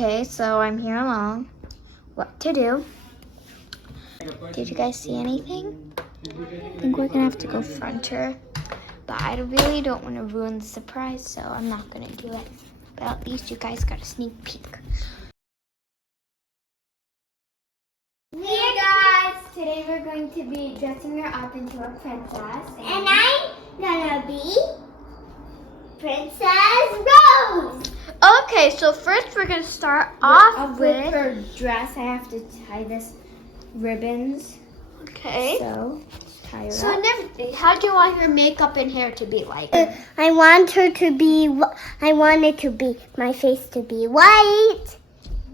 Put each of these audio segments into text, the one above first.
Okay, so I'm here alone. What to do? Did you guys see anything? I think we're gonna have to go front her. But I really don't want to ruin the surprise, so I'm not gonna do it. But at least you guys got a sneak peek. Hey guys! Today we're going to be dressing her up into a princess. And I'm gonna be Princess Rose. Okay, so first we're gonna start off with her dress. I have to tie this ribbons. Okay. So tie her So up. how do you want your makeup and hair to be like? I want her to be. I want it to be my face to be white.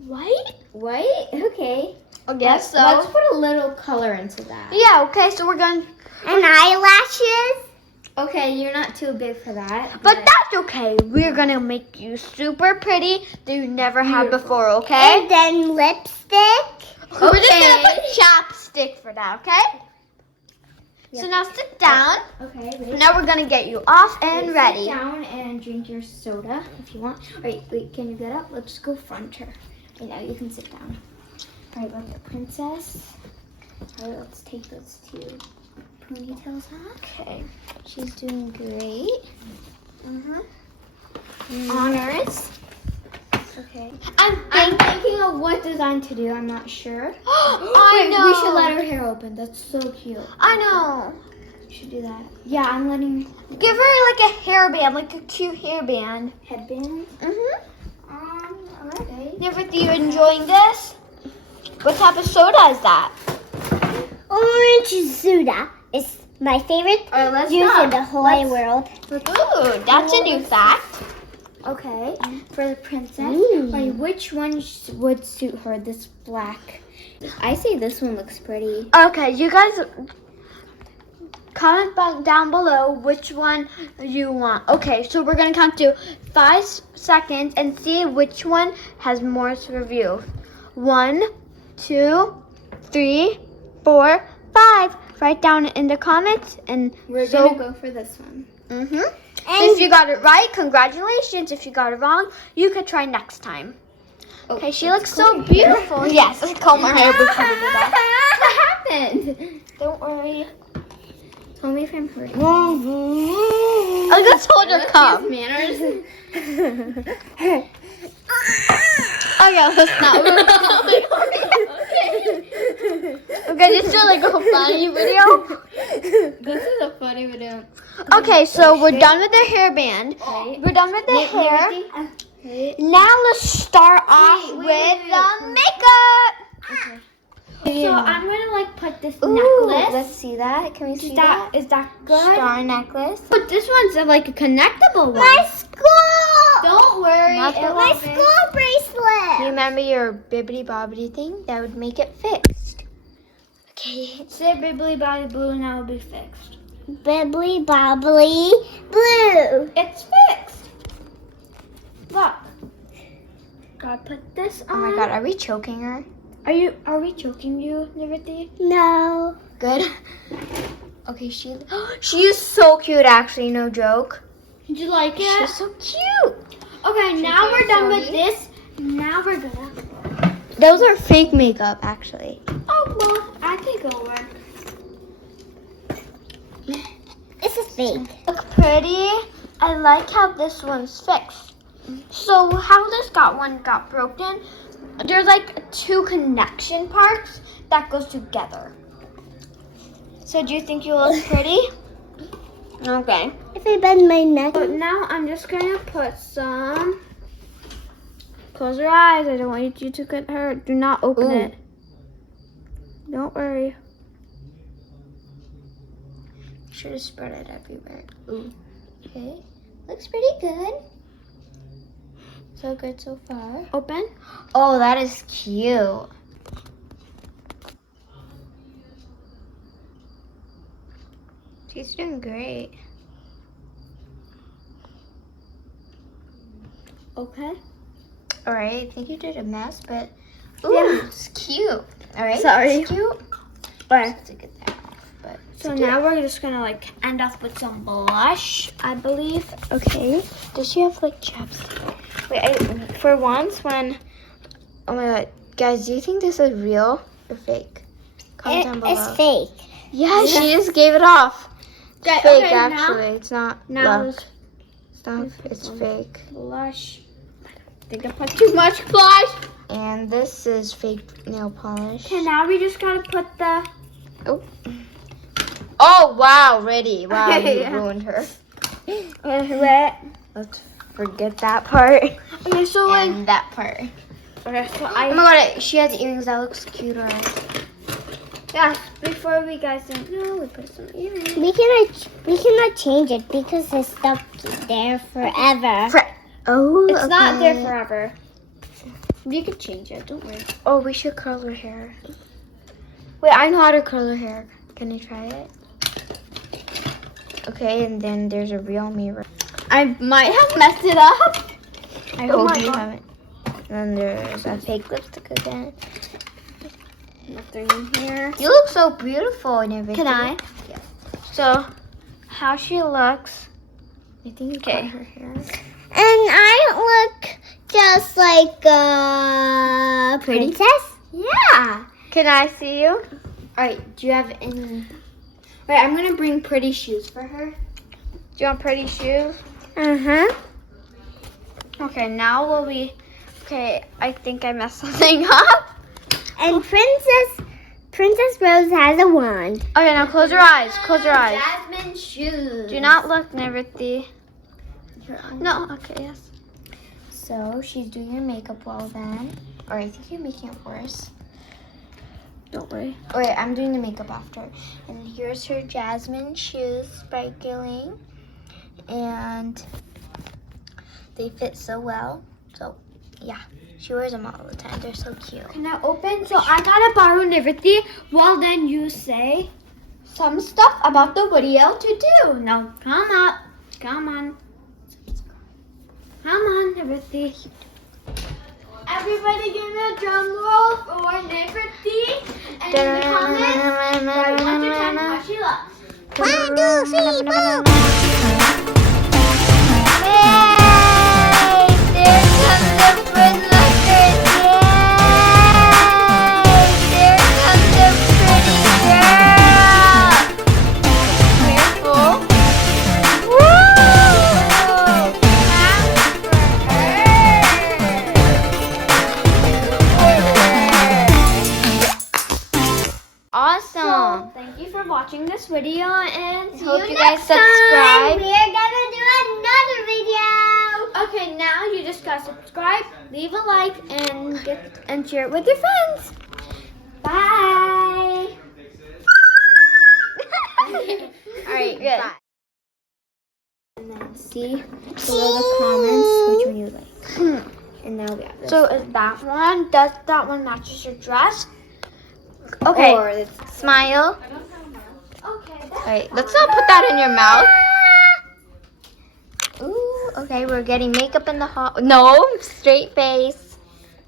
White? White? Okay. I guess so. Let's put a little color into that. Yeah, okay, so we're going And eyelashes. Okay, you're not too big for that. but that's okay. We're gonna make you super pretty that you never had before, okay? And then lipstick. We're just gonna put chapstick for that, okay? So now sit down. Okay. Wait. Now we're gonna get you off and Sit ready. down and drink your soda if you want. Wait, can you get up? Let's go front her. Right now, you can sit down. All right, like the princess. All right, let's take those two ponytails off. Okay, she's doing great. Honors. Okay. I'm thinking of what design to do. I'm not sure. I Wait, know. we should let her hair open. That's so cute. I know. We should do that. Yeah, I'm letting Give her like a hairband, like a cute hairband. headband. Alright. Never you enjoying this? What type of soda is that? Orange soda is my favorite All right, let's juice go. in the whole world. Ooh, that's a new fact. Okay, for the princess. Ooh. Wait, which one would suit her? This black. I say this one looks pretty. Okay, you guys comment down below which one you want. Okay, so we're gonna count to 5 seconds and see which one has more to review. 1, 2, 3, 4, 5. Write down in the comments and We're gonna go for this one. If you got it right, congratulations. If you got it wrong, you could try next time. Okay, she looks so beautiful. Yes, comb her hair before we do that. What happened? Don't worry. Tell me if I'm hurting. I just told her come. Manners. Okay, let's not. Okay, just do like a funny video. This is a funny video. Okay, so we're done with the hairband. Right. We're done with the hair. Wait. Now let's start off Wait, with wait. the makeup. Okay. So I'm gonna like put this Ooh, necklace. let's see that. Can we see that? Is that good? Star necklace. But this one's like a connectable one. My school. Don't worry. Not the it one. won't be- You bracelet. remember your bibbity bobbity thing? That would make it fixed. Okay. Say bibbly bobbly blue and that will be fixed. Bibbly bobbly blue. It's fixed. Look. Gotta put this Oh on. my god, are we choking her? Are we choking you, Liberty? No. Good. Okay, she is so cute actually, no joke. Did you like it? She's so cute. Okay, now we're done with Sony. this. Now we're gonna. Those are fake makeup actually. Oh well, I think it'll work. This is fake. Look pretty. I like how this one's fixed. So how this one got broken, there's like 2 connection parts that goes together. So do you think you look pretty? Okay. If I bend my neck. But now I'm just gonna put some. Close your eyes. I don't want you to get hurt. Do not open Ooh. it. Don't worry. Should have spread it everywhere. Ooh. Okay. Looks pretty good. So good so far. Open. Oh, that is cute. She's doing great. Okay. All right, I think you did a mess, but ooh, Yeah. it's cute. All right, Sorry. it's cute. Alright. Have to get that off, but So now we're just gonna like end off with some blush, I believe. okay. Does she have like chapstick? Wait, for once when Oh my god. Guys, do you think this is real or fake? Comment down below. It's fake. Yeah, she just gave it off. It's Okay, fake, okay, actually. It's not Now luck. Stuff. It's fake. blush. I think I put too much blush. And this is fake nail polish. Okay, now we just gotta put the. Oh, wow, ready. Wow, Okay, you yeah. ruined her. Wet. Let's forget that part. Okay, so like. And that part. Okay, so Oh my god, she has earrings. That looks cuter. Yeah, before we guys don't know, we put some earrings. We cannot change it because it's stuck there forever. Oh, It's not there forever. You can change it, don't worry. Oh, we should curl her hair. Wait, I know how to curl her hair. Can you try it? Okay, and then there's a real mirror. I might have messed it up. I Oh hope my you God. haven't. And then there's a fake lipstick again. Nothing in here. You look so beautiful and everything. Can I? Yes. So, how she looks. I think you Okay. cut her hair. And I look just like a Pretty? princess. Yeah. Can I see you? Alright, do you have any? Wait, I'm gonna bring pretty shoes for her. Do you want pretty shoes? Uh-huh. Okay, now will we... Okay, I think I messed something up. And Princess Rose has a wand. Okay, now close your eyes. Close your eyes. Jasmine shoes. Do not look, Nirvati. No, okay, yes. So, she's doing her makeup well then. Or I think you're making it worse. Don't worry. Oh, wait, I'm doing the makeup after. And here's her jasmine shoes, sparkling. And they fit so well. So, yeah. She wears them all the time. They're so cute. Can I open? So I gotta borrow everything. Well, then you say some stuff about the video to do. Now, come up. Come on. Come on, everything. Everybody give me a drum roll for Nifty. And in the comments, write 1 to 10 how she looks. 1, 2, 3, boom! Yay! There comes the pretty girl. Yay! There comes the pretty girl. Careful. Woo! Clap for her. Awesome. So, thank you for watching this video and see Hope you you guys next time. subscribe. We're gonna do another video. Okay, now you just gotta subscribe, leave a like, and share it with your friends. Bye. All right, good. Bye. And then see below the comments which one you like. And now we have this. So is that one? Does that one matches your dress? Okay. Or this. Smile. Okay. All right. Let's not put that in your mouth. Ooh. Okay. We're getting makeup in the hall. No. Straight face.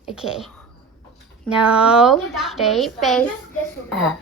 Okay. No. Straight face. Just this one.